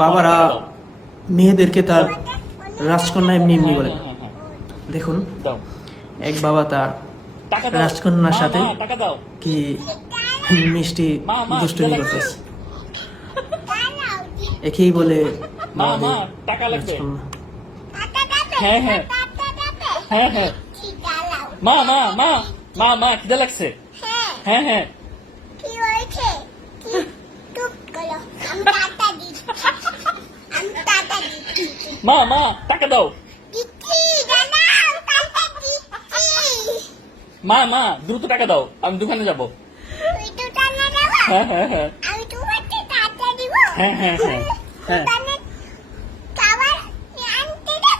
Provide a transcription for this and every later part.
বাবারা মেয়েদেরকে তার রাজকন্যা এমনি এমনি বলে না। দেখুন দাও এক বাবা তার টাকা দাও রাজকন্যার সাথে টাকা দাও কি মিষ্টি দুষ্টুমি করতেছে, একেই বলে মা আমাদের টাকা লাগবে রাজকন্যা। হ্যাঁ হ্যাঁ হ্যাঁ হ্যাঁ মা খিদা লাগছে হ্যাঁ হ্যাঁ মা টাকা দাও মা দ্রুত টাকা দাও আমি দোকানে যাবো হ্যাঁ হ্যাঁ হ্যাঁ হ্যাঁ হ্যাঁ হ্যাঁ হ্যাঁ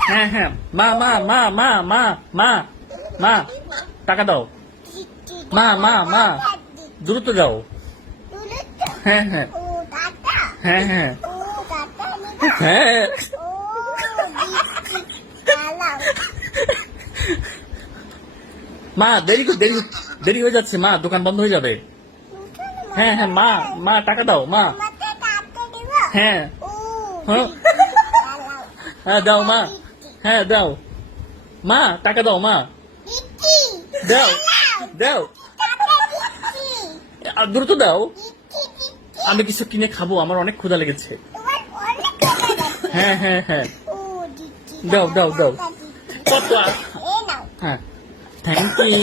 হ্যাঁ হ্যাঁ মা টাকা দাও মা দ্রুত যাও হ্যাঁ হ্যাঁ হ্যাঁ হ্যাঁ হ্যাঁ মা দেরি হয়ে যাচ্ছে মা দোকান বন্ধ হয়ে যাবে হ্যাঁ হ্যাঁ মা টাকা দাও মা হ্যাঁ হ্যাঁ হ্যাঁ দাও মা হ্যাঁ দাও মা টাকা দাও মা দাও দাও দ্রুত দাও আমি কিছু কিনে খাবো আমার অনেক ক্ষুধা লেগেছে হ্যাঁ হ্যাঁ হ্যাঁ দাও কত হ্যাঁ থ্যাংক ইউ